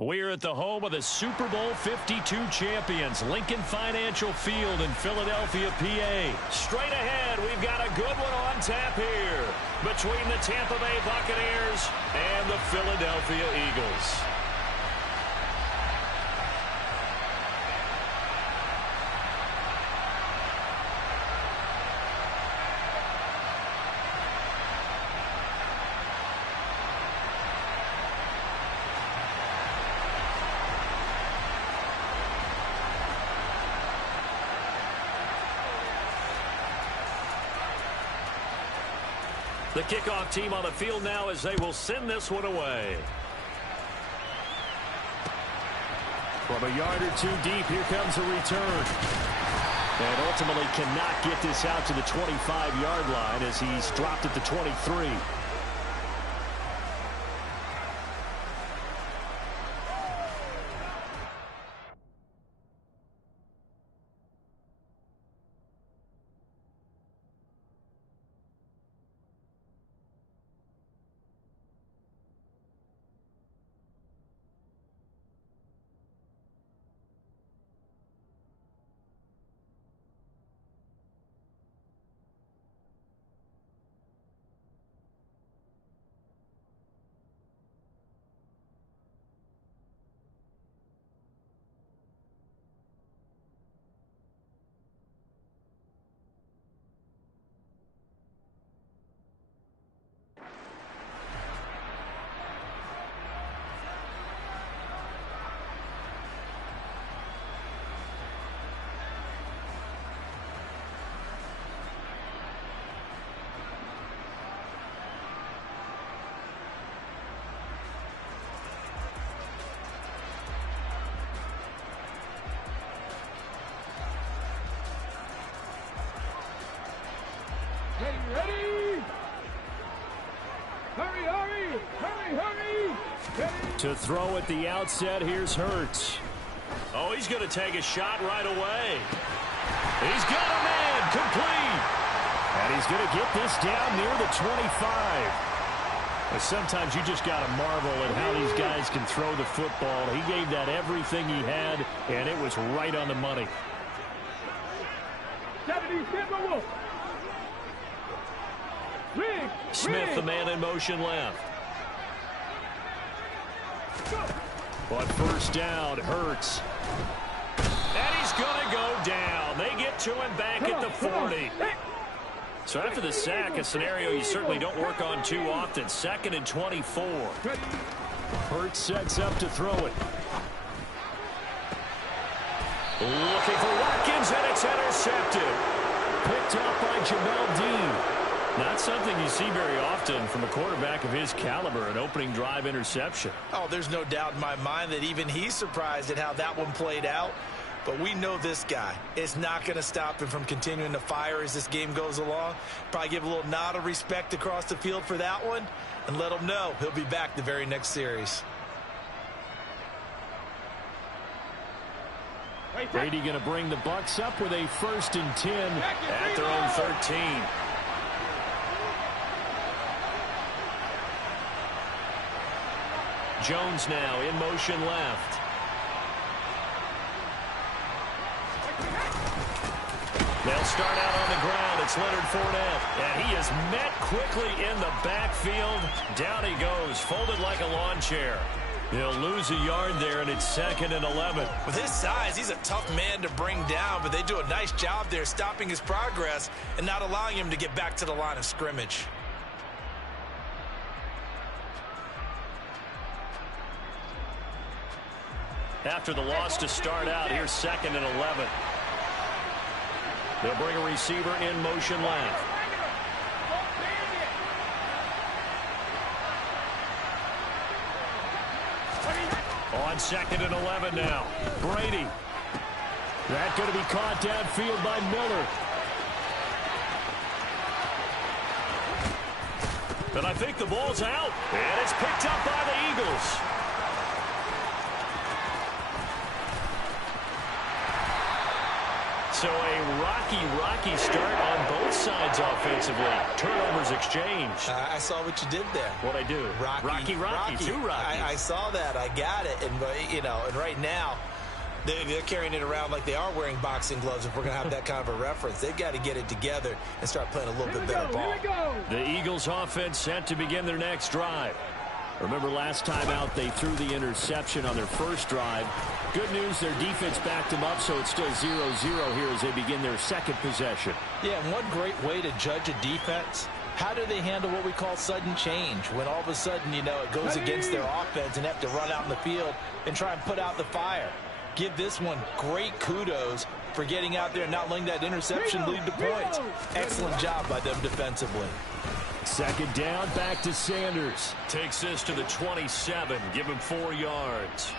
We're at the home of the Super Bowl 52 champions, Lincoln Financial Field in Philadelphia, PA. Straight ahead, we've got a good one on tap here between the Tampa Bay Buccaneers and the Philadelphia Eagles. The kickoff team on the field now as they will send this one away. From a yard or two deep, here comes a return. And ultimately cannot get this out to the 25-yard line as he's dropped at the 23. Ready! Hurry, hurry! Hurry, hurry! Ready. To throw at the outset, here's Hurts. Oh, he's going to take a shot right away. He's got a man complete. And he's going to get this down near the 25. But sometimes you just got to marvel at how these guys can throw the football. He gave that everything he had, and it was right on the money. 70, Smith, the man in motion left. But first down, Hurts. And he's going to go down. They get to him back at the 40. So after the sack, a scenario you certainly don't work on too often. 2nd and 24. Hurts sets up to throw it. Looking for Watkins, and it's intercepted. Picked up by Jamel Dean. Not something you see very often from a quarterback of his caliber, an opening drive interception. Oh, there's no doubt in my mind that even he's surprised at how that one played out. But we know this guy is not going to stop him from continuing to fire as this game goes along. Probably give a little nod of respect across the field for that one and let him know he'll be back the very next series. Brady going to bring the Bucs up with a 1st and 10 at their own 13. Jones now in motion left. They'll start out on the ground. It's Leonard Fournette. And he is met quickly in the backfield. Down he goes, folded like a lawn chair. He'll lose a yard there, and it's 2nd and 11. With his size, he's a tough man to bring down, but they do a nice job there stopping his progress and not allowing him to get back to the line of scrimmage. After the loss to start out, here's 2nd and 11. They'll bring a receiver in motion left. On 2nd and 11 now. Brady. That going to be caught downfield by Miller. And I think the ball's out. And it's picked up by the Eagles. So a rocky start on both sides offensively. Turnovers exchanged. I saw what you did there. What'd I do? Rocky. Two Rockies. I saw that. I got it. And, and right now, they're carrying it around like they are wearing boxing gloves if we're going to have that kind of a reference. They've got to get it together and start playing a little bit better ball. The Eagles offense set to begin their next drive. Remember last time out they threw the interception on their first drive. Good news, their defense backed them up, so it's still 0-0 here as they begin their second possession. Yeah, and one great way to judge a defense, how do they handle what we call sudden change? When all of a sudden, it goes against their offense and have to run out in the field and try and put out the fire. Give this one great kudos for getting out there and not letting that interception lead to points. Excellent job by them defensively. Second down, back to Sanders. Takes this to the 27. Give him 4 yards.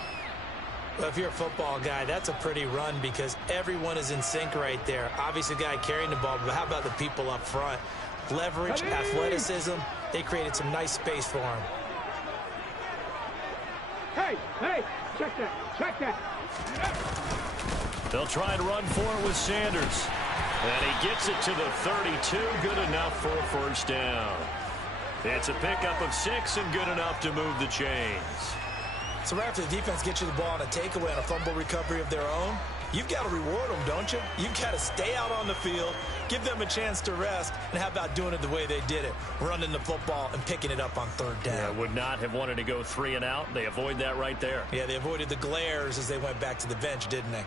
Well, if you're a football guy, that's a pretty run because everyone is in sync right there. Obviously, the guy carrying the ball, but how about the people up front? Leverage, athleticism, they created some nice space for him. Hey, check that. They'll try and run for it with Sanders. And he gets it to the 32. Good enough for a first down. It's a pickup of 6 and good enough to move the chains. So right after the defense gets you the ball on a takeaway and a fumble recovery of their own, you've got to reward them, don't you? You've got to stay out on the field, give them a chance to rest, and how about doing it the way they did it, running the football and picking it up on third down. Yeah, would not have wanted to go 3 and out. They avoid that right there. Yeah, they avoided the glares as they went back to the bench, didn't they?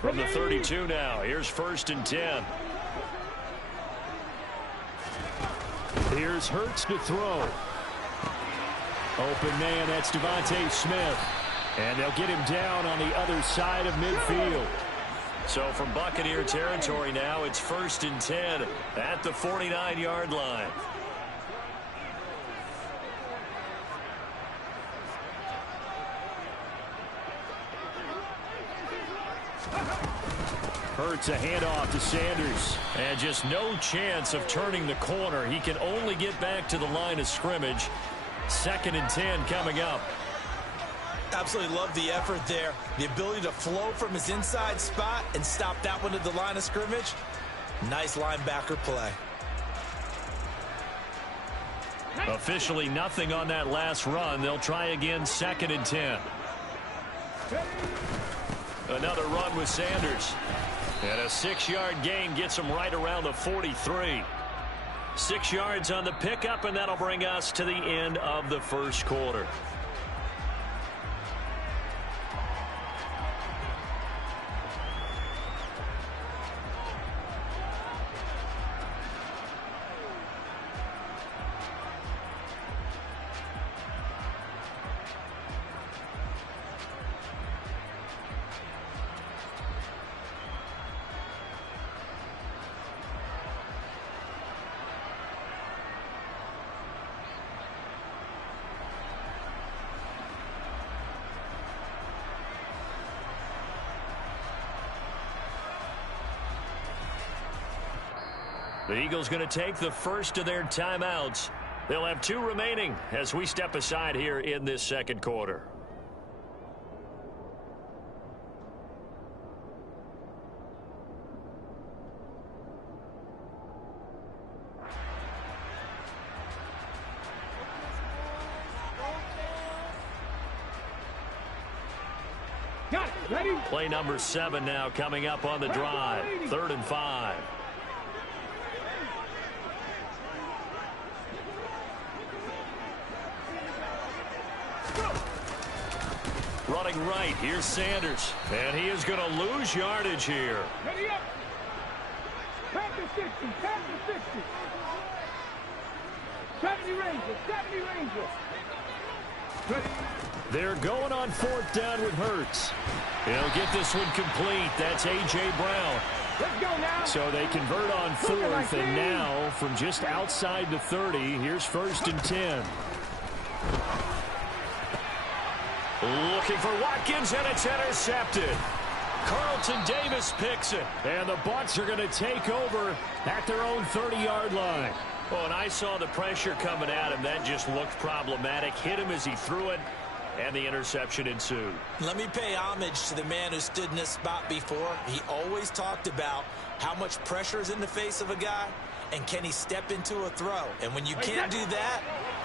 From the 32 now, here's 1st and 10. Here's Hurts to throw. Open man, that's Devontae Smith. And they'll get him down on the other side of midfield. So from Buccaneer territory now, it's 1st and 10 at the 49-yard line. Hurts a handoff to Sanders. And just no chance of turning the corner. He can only get back to the line of scrimmage. 2nd and 10 coming up. Absolutely love the effort there. The ability to flow from his inside spot and stop that one at the line of scrimmage. Nice linebacker play. Officially nothing on that last run. They'll try again 2nd and 10. Another run with Sanders. And a 6-yard gain gets him right around the 43. 6 yards on the pickup, and that'll bring us to the end of the first quarter. The Eagles going to take the first of their timeouts. They'll have 2 remaining as we step aside here in this second quarter. Got it. Ready? Play number 7 now coming up on the drive. 3rd and 5. Running right, here's Sanders. And he is going to lose yardage here. Ready up. Pass to 60. Pass to 60. 70 Rangers. 70 Rangers. Ready. They're going on 4th down with Hurts. He'll get this one complete. That's A.J. Brown. Let's go now. So they convert on 4th, and now from just outside the 30, here's 1st and 10. Looking for Watkins, and it's intercepted. Carlton Davis picks it, and the Bucs are going to take over at their own 30-yard line. Oh, and I saw the pressure coming at him. That just looked problematic. Hit him as he threw it. and the interception ensued. Let me pay homage to the man who stood in this spot before. He always talked about how much pressure is in the face of a guy, and can he step into a throw. And when you can't do that,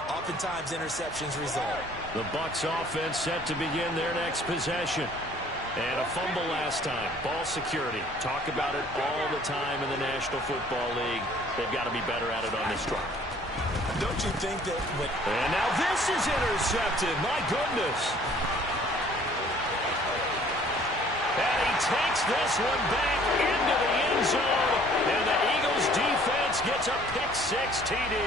oftentimes interceptions result. The Bucs offense set to begin their next possession. And a fumble last time. Ball security. Talk about it all the time in the National Football League. They've got to be better at it on this drive. Don't you think that when... And now this is intercepted. My goodness. And he takes this one back into the end zone. And the Eagles defense gets a pick-6 TD.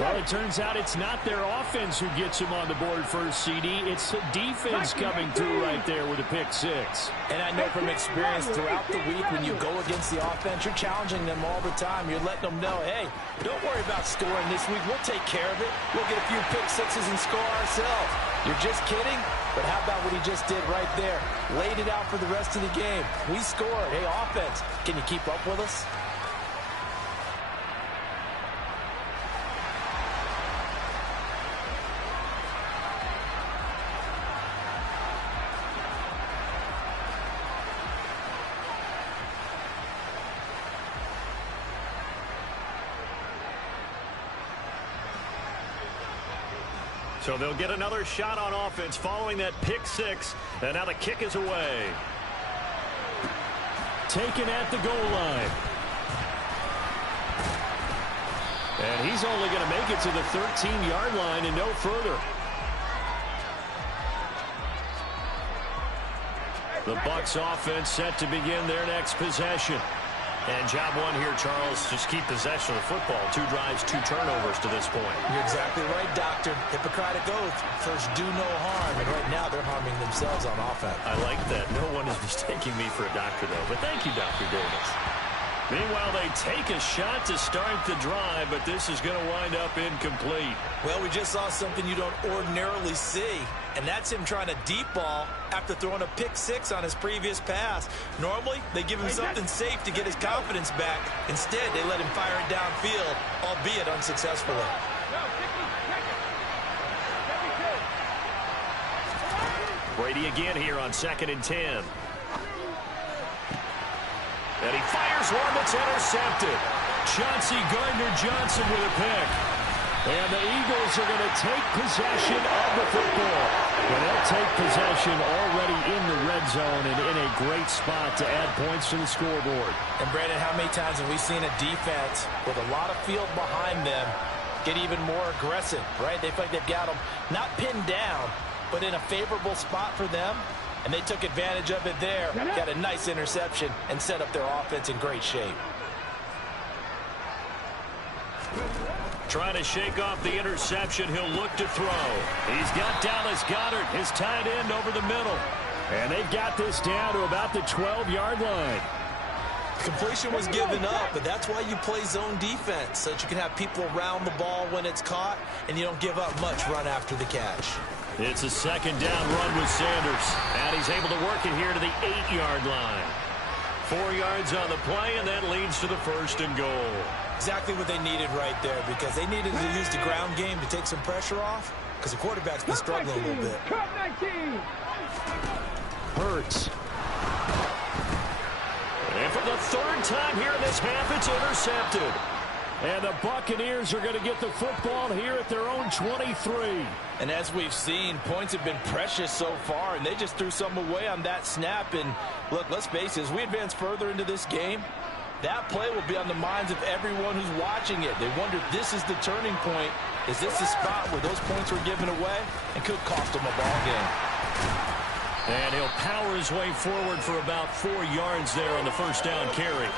Well, it turns out it's not their offense who gets them on the board first, CD. It's the defense coming through right there with a pick-6. And I know from experience throughout the week, when you go against the offense, you're challenging them all the time. You're letting them know, hey, don't worry about scoring this week. We'll take care of it. We'll get a few pick-6s and score ourselves. You're just kidding? But how about what he just did right there? Laid it out for the rest of the game. We scored. Hey, offense, can you keep up with us? So they'll get another shot on offense following that pick-6. And now the kick is away. Taken at the goal line. And he's only going to make it to the 13-yard line and no further. The Bucs offense set to begin their next possession. And job one here, Charles, just keep possession of the football. 2 drives, 2 turnovers to this point. You're exactly right, Doctor. Hippocratic oath. First, do no harm. And right now, they're harming themselves on offense. I like that. No one is mistaking me for a doctor, though. But thank you, Dr. Davis. Meanwhile, they take a shot to start the drive, but this is going to wind up incomplete. Well, we just saw something you don't ordinarily see, and that's him trying to deep ball after throwing a pick-6 on his previous pass. Normally, they give him something safe to get his confidence back. Instead, they let him fire it downfield, albeit unsuccessfully. Brady again here on 2nd and 10. And he fires one that's intercepted. Chauncey Gardner-Johnson with a pick. And the Eagles are going to take possession of the football. And they'll take possession already in the red zone and in a great spot to add points to the scoreboard. And, Brandon, how many times have we seen a defense with a lot of field behind them get even more aggressive, right? They feel like they've got them not pinned down, but in a favorable spot for them. And they took advantage of it there. Got a nice interception and set up their offense in great shape. Trying to shake off the interception. He'll look to throw. He's got Dallas Goedert, his tight end, over the middle. And they've got this down to about the 12-yard line. Completion was given up, but that's why you play zone defense, so that you can have people around the ball when it's caught, and you don't give up much run after the catch. It's a 2nd down run with Sanders. And he's able to work it here to the 8-yard line. 4 yards on the play, and that leads to the 1st and goal. Exactly what they needed right there, because they needed to use the ground game to take some pressure off, because the quarterback's been struggling a little bit. Hurts. And for the 3rd time here in this half, it's intercepted. And the Buccaneers are going to get the football here at their own 23. And as we've seen, points have been precious so far, and they just threw some away on that snap. And look, let's face it, as we advance further into this game, that play will be on the minds of everyone who's watching it. They wonder if this is the turning point. Is this the spot where those points were given away and could cost them a ball game? And he'll power his way forward for about 4 yards there on the 1st down carry.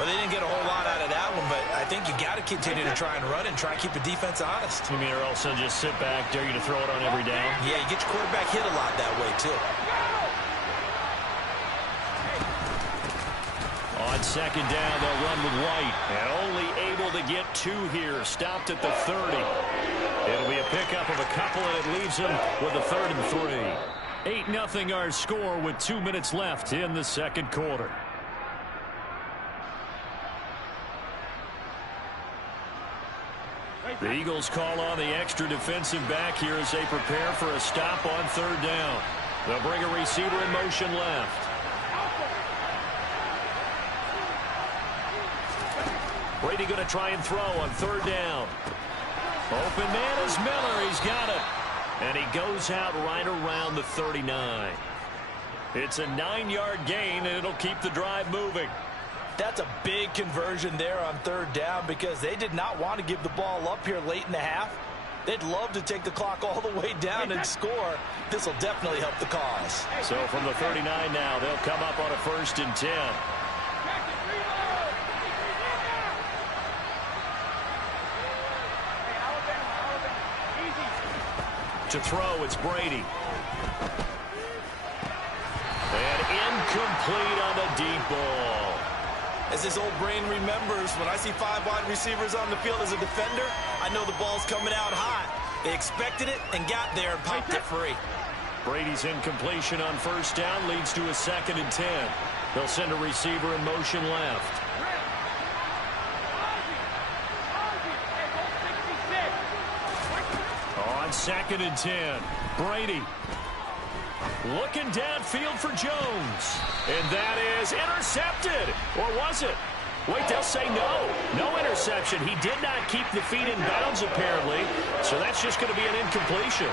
Well, they didn't get a whole lot out of that one, but I think you got to continue to try and run and try and keep the defense honest. You mean or else they'll just sit back, dare you to throw it on every down? Yeah, you get your quarterback hit a lot that way, too. On 2nd down, they'll run with White. And only able to get 2 here. Stopped at the 30. It'll be a pickup of a couple, and it leaves them with a 3rd and 3. 8-0 our score with 2 minutes left in the 2nd quarter. The Eagles call on the extra defensive back here as they prepare for a stop on third down. They'll bring a receiver in motion left. Brady going to try and throw on third down. Open man is Miller. He's got it. And he goes out right around the 39. It's a 9-yard gain, and it'll keep the drive moving. That's a big conversion there on third down because they did not want to give the ball up here late in the half. They'd love to take the clock all the way down and score. This will definitely help the cause. So from the 39 now, they'll come up on a 1st and 10. To throw, it's Brady. And incomplete on the deep ball. As his old brain remembers, when I see 5 wide receivers on the field as a defender, I know the ball's coming out hot. They expected it and got there and popped it free. Brady's incompletion on 1st down leads to a 2nd and 10. They'll send a receiver in motion left. On 2nd and 10, Brady looking downfield for Jones. And that is intercepted. Or was it? Wait, they'll say no. No interception. He did not keep the feet in bounds, apparently. So that's just going to be an incompletion.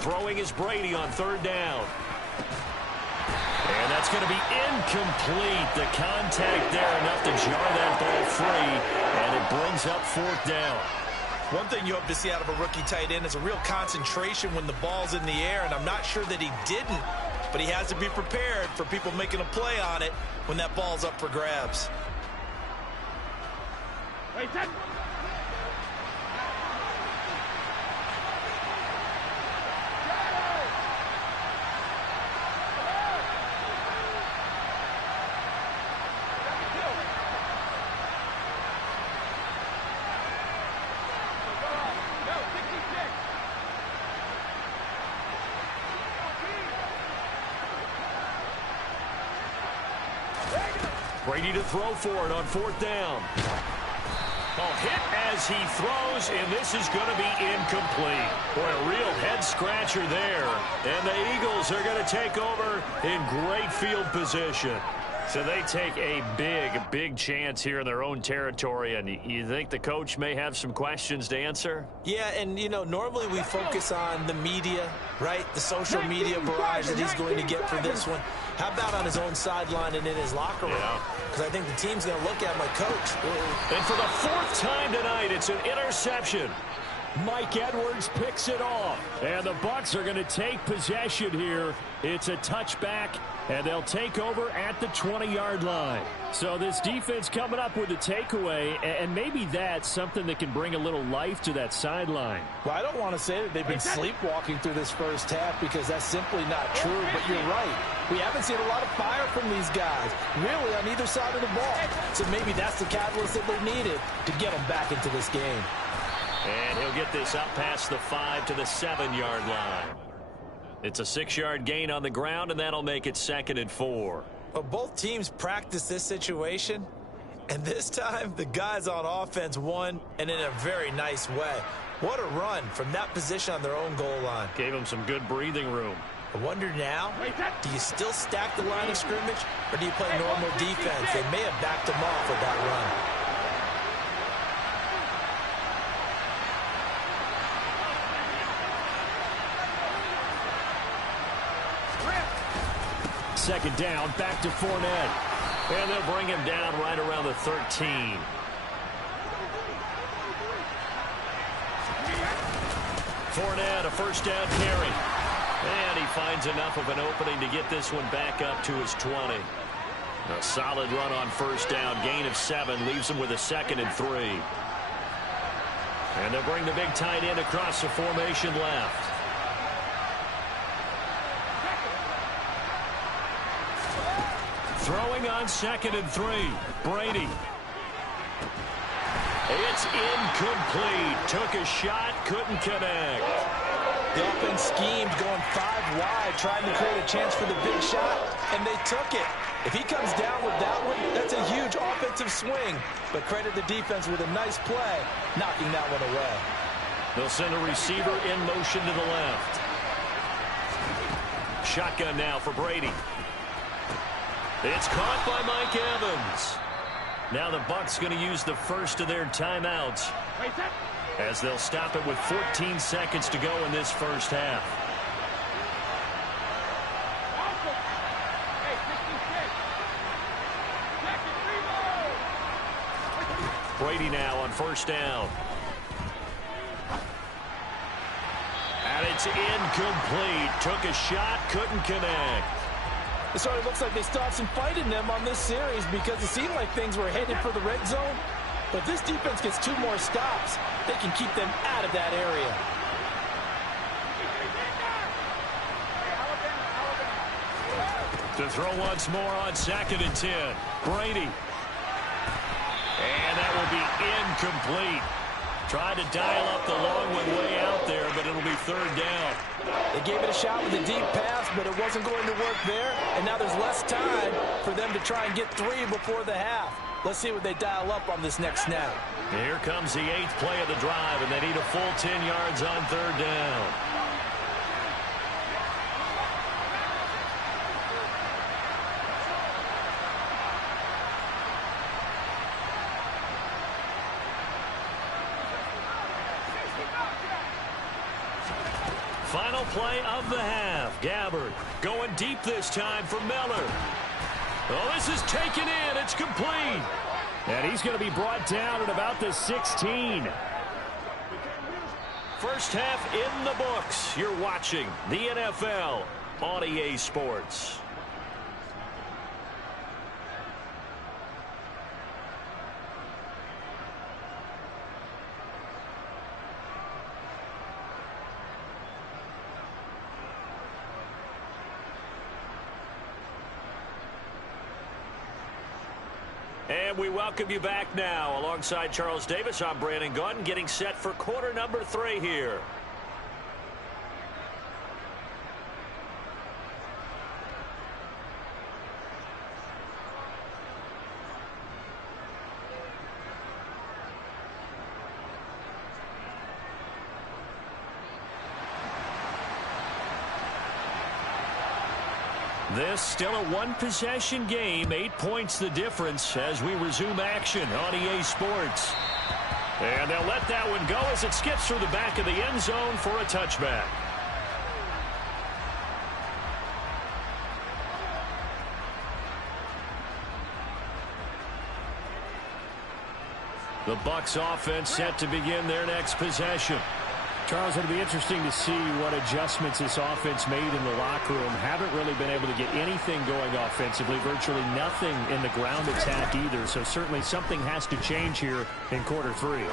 Throwing is Brady on 3rd down. And that's going to be incomplete. The contact there enough to jar that ball free. And it brings up 4th down. One thing you hope to see out of a rookie tight end is a real concentration when the ball's in the air. And I'm not sure that he didn't. But he has to be prepared for people making a play on it when that ball's up for grabs. Brady to throw for it on 4th down. Oh, hit as he throws, and this is going to be incomplete. Boy, a real head-scratcher there. And the Eagles are going to take over in great field position. So they take a big chance here in their own territory. And you think the coach may have some questions to answer? Yeah, and, you know, normally we focus on the media, right? The social media barrage that he's going to get for this one. How about on his own sideline and in his locker room? Because I think the team's going to look at my coach. And for the 4th time tonight, it's an interception. Mike Edwards picks it off. And the Bucs are going to take possession here. It's a touchback, and they'll take over at the 20-yard line. So this defense coming up with a takeaway, and maybe that's something that can bring a little life to that sideline. Well, I don't want to say that they've been sleepwalking through this first half because that's simply not true, but you're right. We haven't seen a lot of fire from these guys, really, on either side of the ball. So maybe that's the catalyst that they needed to get them back into this game. And he'll get this up past the 5 to the 7-yard line. It's a 6-yard gain on the ground, and that'll make it 2nd and 4. Well, both teams practice this situation, and this time the guys on offense won, and in a very nice way. What a run from that position on their own goal line. Gave them some good breathing room. I wonder now, do you still stack the line of scrimmage, or do you play normal defense? They may have backed them off with that run. Second down, back to Fournette. And they'll bring him down right around the 13. Fournette, a 1st down carry. And he finds enough of an opening to get this one back up to his 20. A solid run on 1st down, gain of 7, leaves him with a 2nd and 3. And they'll bring the big tight end across the formation left. Throwing on 2nd and 3. Brady. It's incomplete. Took a shot, couldn't connect. The offense schemed going 5 wide, trying to create a chance for the big shot, and they took it. If he comes down with that one, that's a huge offensive swing. But credit the defense with a nice play, knocking that one away. They'll send a receiver in motion to the left. Shotgun now for Brady. It's caught by Mike Evans. Now the Bucs going to use the first of their timeouts as they'll stop it with 14 seconds to go in this first half. Brady now on first down. And it's incomplete. Took a shot, couldn't connect. It sort of looks like they still have some fight in them on this series because it seemed like things were headed for the red zone. But this defense gets 2 more stops. They can keep them out of that area. To throw once more on 2nd and 10. Brady. And that will be incomplete. Tried to dial up the long one way out there, but it'll be 3rd down. They gave it a shot with a deep pass, but it wasn't going to work there. And now there's less time for them to try and get 3 before the half. Let's see what they dial up on this next snap. Here comes the 8th play of the drive, and they need a full 10 yards on 3rd down. Final play of the half. Gabbard going deep this time for Miller. Oh, this is taken in. It's complete. And he's going to be brought down at about the 16. First half in the books. You're watching the NFL on EA Sports. And we welcome you back now. Alongside Charles Davis, I'm Brandon Gaudin, getting set for quarter number 3 here. This still a 1-possession game. 8 points the difference as we resume action on EA Sports. And they'll let that one go as it skips through the back of the end zone for a touchback. The Bucs offense set to begin their next possession. Charles, it'll be interesting to see what adjustments this offense made in the locker room. Haven't really been able to get anything going offensively. Virtually nothing in the ground attack either. So certainly something has to change here in quarter 3.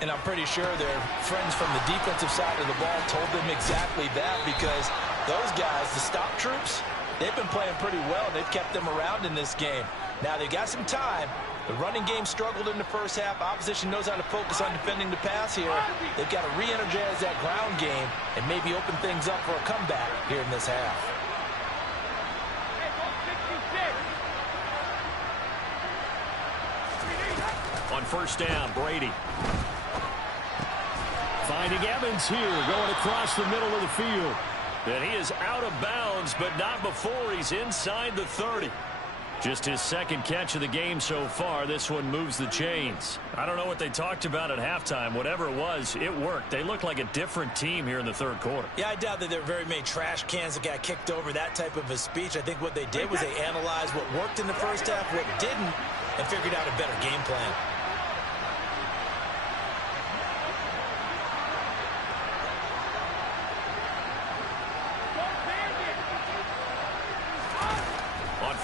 And I'm pretty sure their friends from the defensive side of the ball told them exactly that, because those guys, the stop troops, they've been playing pretty well. They've kept them around in this game. Now they've got some time. The running game struggled in the first half. Opposition knows how to focus on defending the pass here. They've got to re-energize that ground game and maybe open things up for a comeback here in this half. On first down, Brady. Finding Evans here, going across the middle of the field. And he is out of bounds, but not before he's inside the 30. Just his 2nd catch of the game so far. This one moves the chains. I don't know what they talked about at halftime. Whatever it was, it worked. They look like a different team here in the 3rd quarter. Yeah, I doubt that there were very many trash cans that got kicked over, that type of a speech. I think what they did was they analyzed what worked in the first half, what didn't, and figured out a better game plan.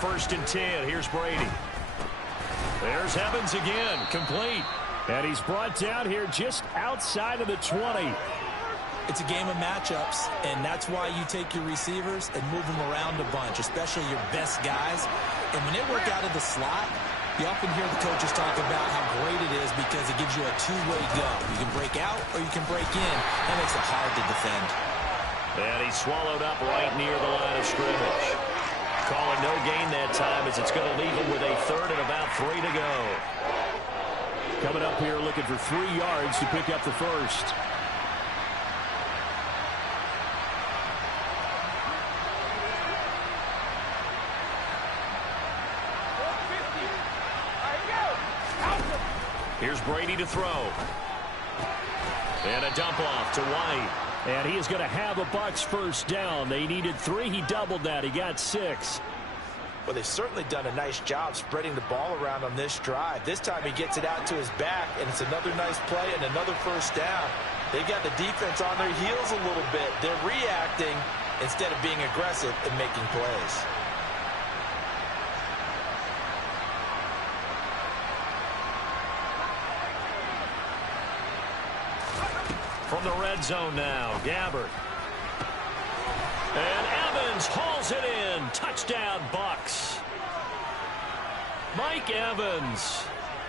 First and 10. Here's Brady. There's Evans again. Complete. And he's brought down here just outside of the 20. It's a game of matchups, and that's why you take your receivers and move them around a bunch, especially your best guys. And when they work out of the slot, you often hear the coaches talk about how great it is because it gives you a two-way go. You can break out or you can break in. That makes it hard to defend. And he's swallowed up right near the line of scrimmage. Calling no gain that time as it's going to leave him with a third and about 3 to go. Coming up here looking for 3 yards to pick up the first. Here's Brady to throw. And a dump off to White. And he is going to have a Bucs first down. They needed 3. He doubled that. He got 6. Well, they've certainly done a nice job spreading the ball around on this drive. This time he gets it out to his back, and it's another nice play and another first down. They've got the defense on their heels a little bit. They're reacting instead of being aggressive and making plays. From the red zone now, Gabbert. And Evans hauls it in. Touchdown, Bucs. Mike Evans,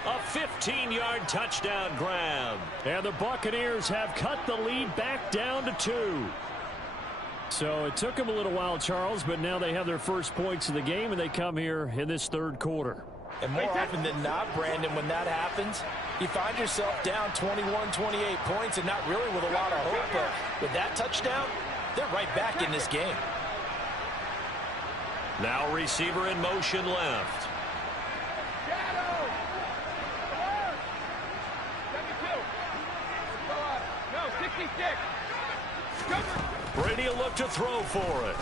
a 15-yard touchdown grab. And the Buccaneers have cut the lead back down to 2. So it took them a little while, Charles, but now they have their first points of the game, and they come here in this third quarter. And more often than not, Brandon, when that happens, you find yourself down 21, 28 points and not really with a lot of hope. But with that touchdown, they're right back in this game. Now receiver in motion left. Brady will look to throw for it.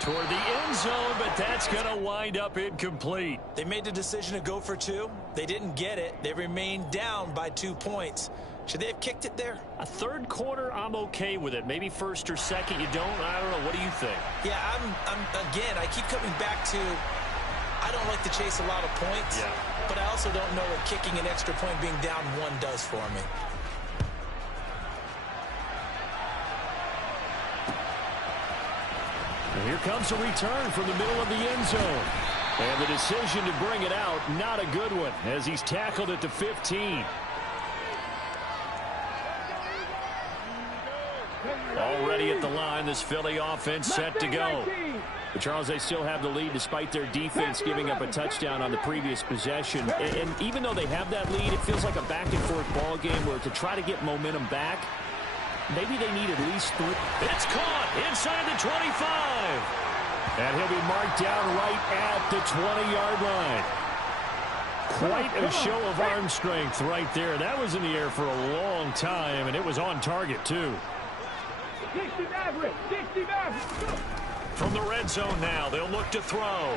Toward the end zone, but that's going to wind up incomplete. They made the decision to go for 2. They didn't get it. They remained down by 2 points. Should they have kicked it there? A third quarter, I'm okay with it. Maybe first or second, you don't. I don't know. What do you think? Yeah, again, I keep coming back to I don't like to chase a lot of points, but I also don't know what kicking an extra point being down 1 does for me. And here comes a return from the middle of the end zone. And the decision to bring it out, not a good one, as he's tackled at the 15. Already at the line, this Philly offense set to go. But Charles, they still have the lead despite their defense giving up a touchdown on the previous possession. And even though they have that lead, it feels like a back-and-forth ball game where to try to get momentum back, maybe they need at least 3. It's caught inside the 25. And he'll be marked down right at the 20-yard line. Quite a show of arm strength right there. That was in the air for a long time, and it was on target, too. 60 Maverick, 60 Maverick. From the red zone now, they'll look to throw.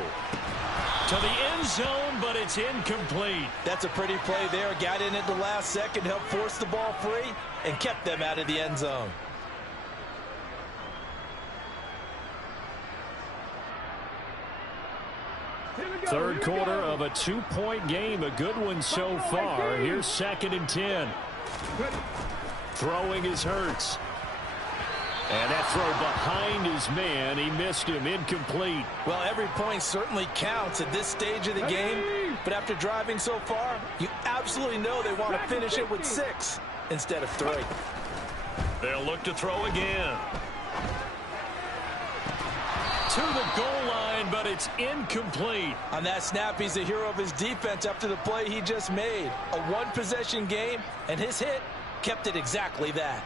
To the end zone, but it's incomplete. That's a pretty play there. Got in at the last second, helped force the ball free, and kept them out of the end zone. Third quarter of a 2-point game. A good one so far. Here's 2nd and 10. Throwing is Hurts. And that throw behind his man. He missed him. Incomplete. Well, every point certainly counts at this stage of the game. But after driving so far, you absolutely know they want to finish it with 6 instead of 3. They'll look to throw again. To the goal line, but it's incomplete. On that snap, he's a hero of his defense after the play he just made. A 1-possession game, and his hit kept it exactly that.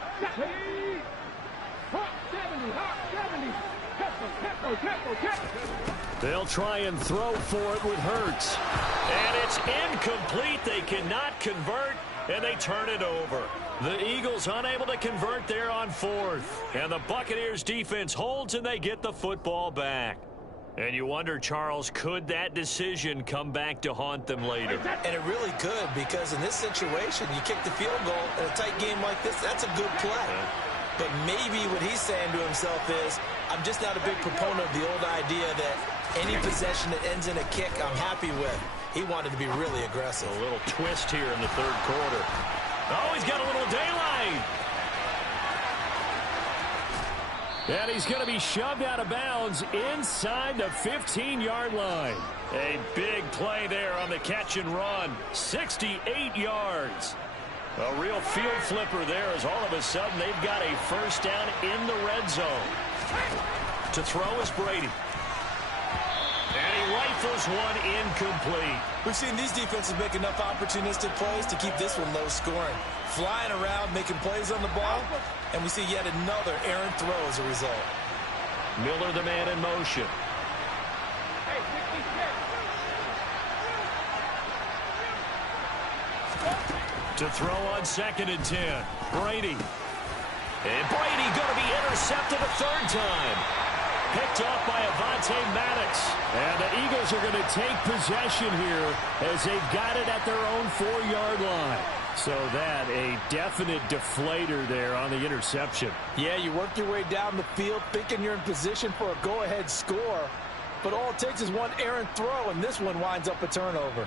They'll try and throw for it with Hurts. And it's incomplete. They cannot convert, and they turn it over. The Eagles unable to convert there on 4th. And the Buccaneers defense holds, and they get the football back. And you wonder, Charles, could that decision come back to haunt them later? And it really could, because in this situation, you kick the field goal in a tight game like this, that's a good play. But maybe what he's saying to himself is, I'm just not a big proponent of the old idea that any possession that ends in a kick I'm happy with. He wanted to be really aggressive. A little twist here in the third quarter. Oh, he's got a little daylight. And he's going to be shoved out of bounds inside the 15-yard line. A big play there on the catch and run. 68 yards. A real field flipper there as all of a sudden they've got a first down in the red zone. To throw is Brady. And he rifles one incomplete. We've seen these defenses make enough opportunistic plays to keep this one low scoring. Flying around, making plays on the ball, and we see yet another errant throw as a result. Miller, the man in motion. To throw on 2nd and 10. Brady. And Brady going to be intercepted a third time. Picked off by Avonte Maddox. And the Eagles are going to take possession here as they've got it at their own 4-yard line. So that a definite deflator there on the interception. Yeah, you work your way down the field thinking you're in position for a go-ahead score. But all it takes is one errant throw, and this one winds up a turnover.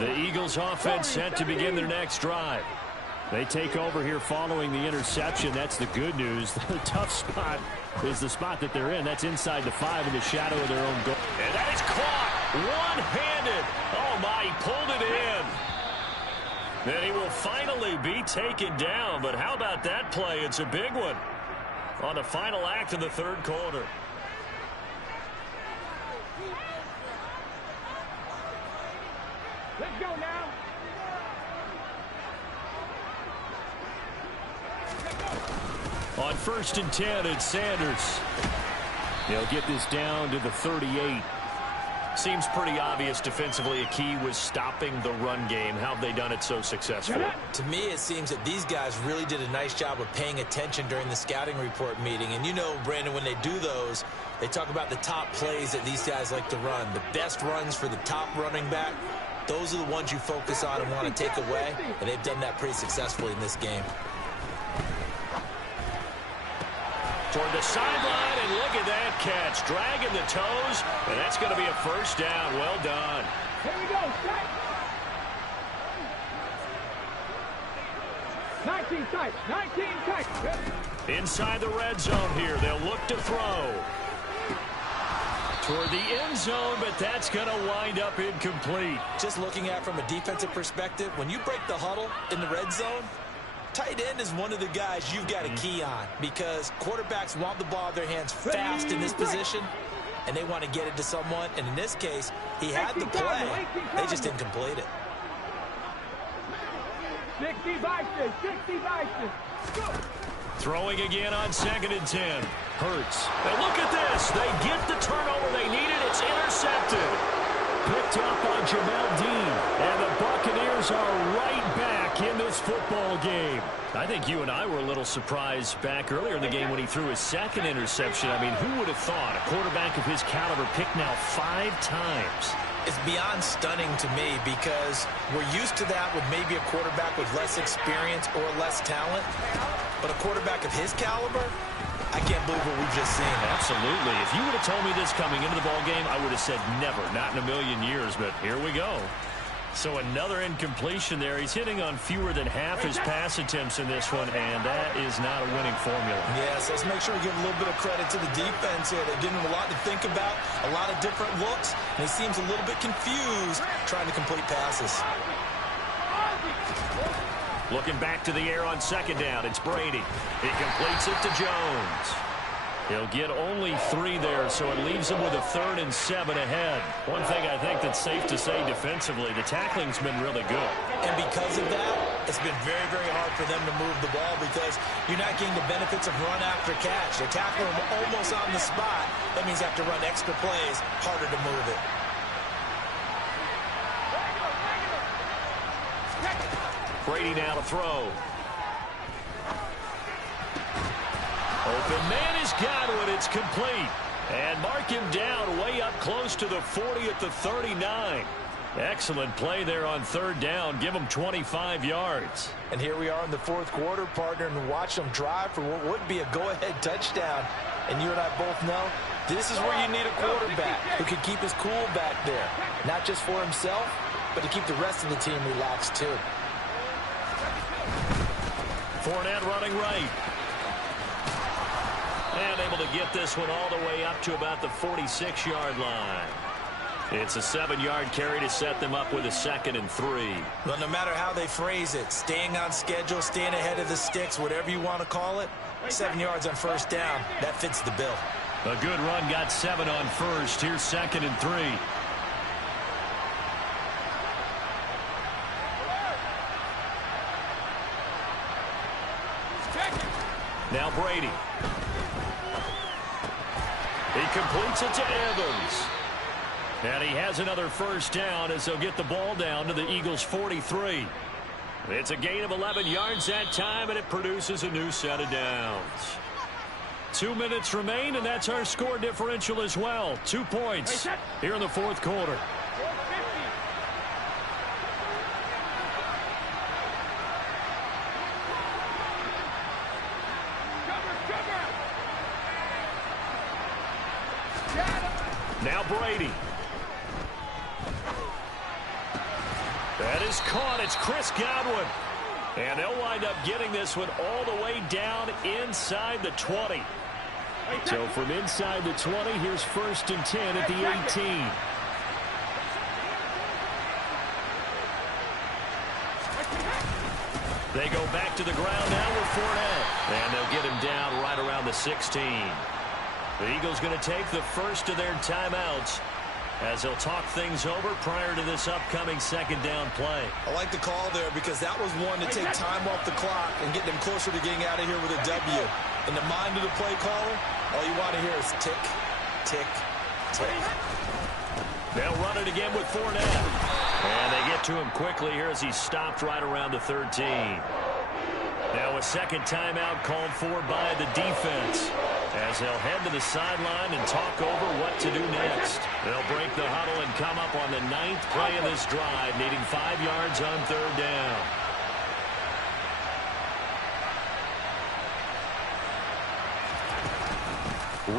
The Eagles offense set to begin their next drive. They take over here following the interception. That's the good news. The tough spot is the spot that they're in. That's inside the 5 in the shadow of their own goal. And that is caught one-handed. Oh, my, he pulled it in. And he will finally be taken down. But how about that play? It's a big one on the final act of the third quarter. Let's go now. On 1st and 10, it's Sanders. They'll get this down to the 38. Seems pretty obvious defensively a key was stopping the run game. How have they done it so successfully? To me, it seems that these guys really did a nice job of paying attention during the scouting report meeting. And you know, Brandon, when they do those, they talk about the top plays that these guys like to run. The best runs for the top running back. Those are the ones you focus on and want to take away. And they've done that pretty successfully in this game. Toward the sideline, and look at that catch. Dragging the toes, and that's going to be a first down. Well done. Here we go. Strike. 19 tight. 19 tight. Inside the red zone here. They'll look to throw. Toward the end zone, but that's going to wind up incomplete. Just looking at it from a defensive perspective, when you break the huddle in the red zone, tight end is one of the guys you've got a key on because quarterbacks want the ball in their hands fast in this position, and they want to get it to someone. And in this case, he had the play. They just didn't complete it. 60 vices. 60 vices. Go. Throwing again on 2nd and 10. Hurts. And look at this. They get the turnover they needed. It's intercepted. Picked up on Jamel Dean. And the Buccaneers are right back in this football game. I think you and I were a little surprised back earlier in the game when he threw his 2nd interception. I mean, who would have thought a quarterback of his caliber picked now 5 times? It's beyond stunning to me because we're used to that with maybe a quarterback with less experience or less talent. But a quarterback of his caliber, I can't believe what we've just seen. Absolutely. If you would have told me this coming into the ball game, I would have said never, not in a million years, but here we go. So another incompletion there. He's hitting on fewer than half his pass attempts in this one, and that is not a winning formula. Yes, let's make sure we give a little bit of credit to the defense here. They're giving him a lot to think about, a lot of different looks, and he seems a little bit confused trying to complete passes. Looking back to the air on 2nd down, it's Brady. He completes it to Jones. He'll get only 3 there, so it leaves him with a 3rd and 7 ahead. One thing I think that's safe to say defensively, the tackling's been really good. And because of that, it's been very, very hard for them to move the ball because you're not getting the benefits of run after catch. They're tackling them almost on the spot. That means you have to run extra plays, harder to move it. Brady now to throw. Open man has got it. It's complete. And mark him down way up close to the 40 at the 39. Excellent play there on 3rd down. Give him 25 yards. And here we are in the 4th quarter, partner, and watch them drive for what would be a go-ahead touchdown. And you and I both know this is where you need a quarterback who can keep his cool back there. Not just for himself, but to keep the rest of the team relaxed too. Fournette running right. And able to get this one all the way up to about the 46-yard line. It's a 7-yard carry to set them up with a 2nd and 3. Well, no matter how they phrase it, staying on schedule, staying ahead of the sticks, whatever you want to call it, 7 yards on first down, that fits the bill. A good run, got 7 on first. Here's 2nd and 3. Now Brady. He completes it to Evans. And he has another first down as they'll get the ball down to the Eagles' 43. It's a gain of 11 yards that time, and it produces a new set of downs. 2 minutes remain, and that's our score differential as well. 2 points here in the fourth quarter. Now Brady. That is caught. It's Chris Godwin. And they'll wind up getting this one all the way down inside the 20. So from inside the 20, here's 1st and 10 at the 18. They go back to the ground now with Fournette. And they'll get him down right around the 16. The Eagles going to take the first of their timeouts as they'll talk things over prior to this upcoming 2nd down play. I like the call there because that was one to take time off the clock and get them closer to getting out of here with a W. In the mind of the play caller, all you want to hear is tick, tick, tick. They'll run it again with Fournette. And they get to him quickly here as he's stopped right around the 13. Now a 2nd timeout called for by the defense as they'll head to the sideline and talk over what to do next. They'll break the huddle and come up on the 9th play of this drive, needing 5 yards on 3rd down.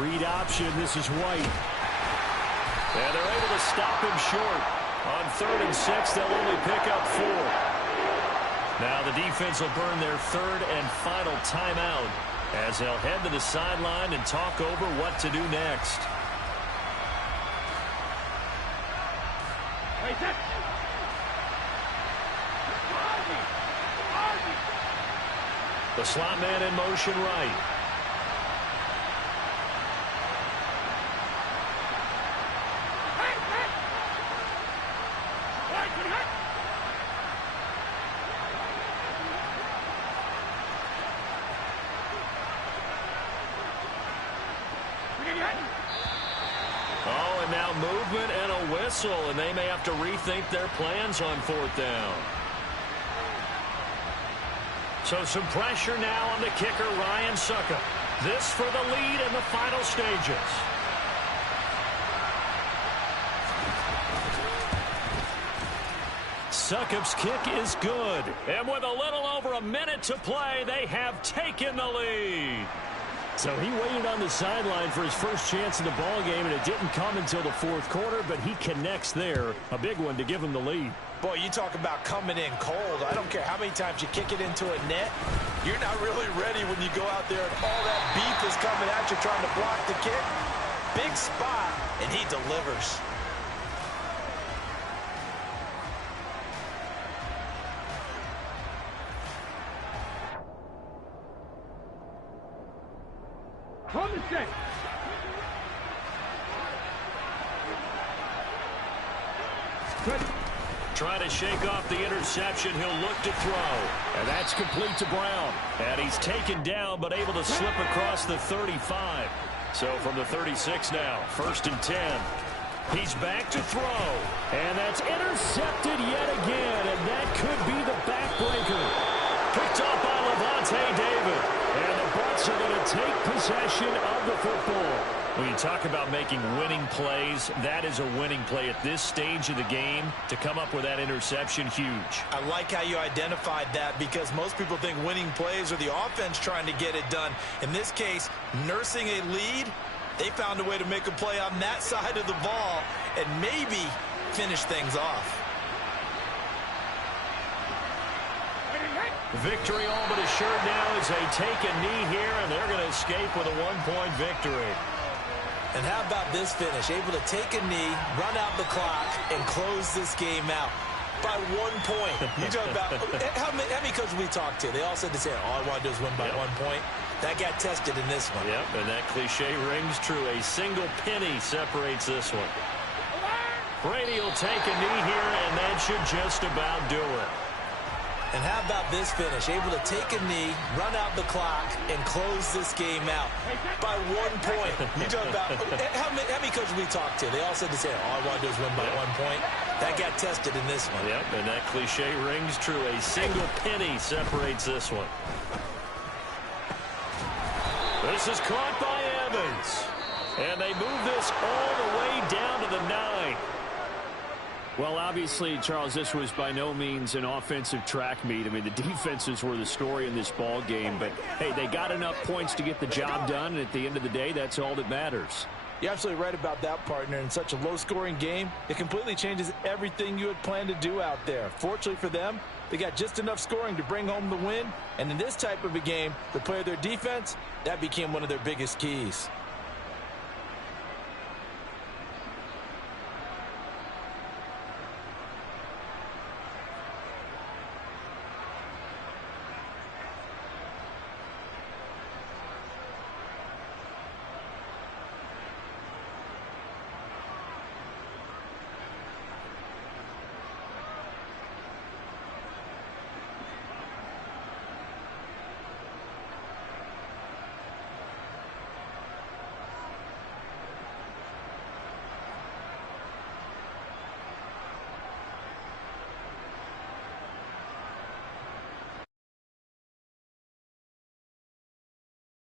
Read option. This is White. And they're able to stop him short. On 3rd and 6, they'll only pick up 4. Now the defense will burn their 3rd and final timeout as they'll head to the sideline and talk over what to do next. The slot man in motion right. Oh, and now movement and a whistle, and they may have to rethink their plans on 4th down. So some pressure now on the kicker, Ryan Succop. This for the lead in the final stages. Succop's kick is good. And with a little over a minute to play, they have taken the lead. So he waited on the sideline for his first chance in the ball game, and it didn't come until the 4th quarter, but he connects there. A big one to give him the lead. Boy, you talk about coming in cold. I don't care how many times you kick it into a net. You're not really ready when you go out there and all that beef is coming at you trying to block the kick. Big spot, and he delivers. On the set. Trying to shake off the interception. He'll look to throw. And that's complete to Brown. And he's taken down but able to slip across the 35. So from the 36 now, 1st and 10. He's back to throw. And that's intercepted yet again. And that could be the backbreaker. Picked off by Levante David. And the Bucs are going to take possession of the football. When you talk about making winning plays, that is a winning play at this stage of the game. To come up with that interception, huge. I like how you identified that because most people think winning plays are the offense trying to get it done. In this case, nursing a lead, they found a way to make a play on that side of the ball and maybe finish things off. Victory all but assured now as they take a knee here, and they're going to escape with a one-point victory. And how about this finish? Able to take a knee, run out the clock, and close this game out by 1 point. You talk about how many coaches we talked to? They all said the same. All I want to do is win by 1 point. That got tested in this one. Yep, and that cliche rings true. A single penny separates this one. Brady will take a knee here, and that should just about do it. And how about this finish? Able to take a knee, run out the clock, and close this game out by 1 point. You talk about how many coaches we talked to? They all said the same. All I want to do is win by 1 point. That got tested in this one. Yep, and that cliche rings true. A single penny separates this one. This is caught by Evans. And they move this all the way down to the 9. Well, obviously, Charles, this was by no means an offensive track meet. I mean, the defenses were the story in this ball game. But, hey, they got enough points to get the job done. And at the end of the day, that's all that matters. You're absolutely right about that, partner. In such a low-scoring game, it completely changes everything you had planned to do out there. Fortunately for them, they got just enough scoring to bring home the win. And in this type of a game, to play their defense, that became one of their biggest keys.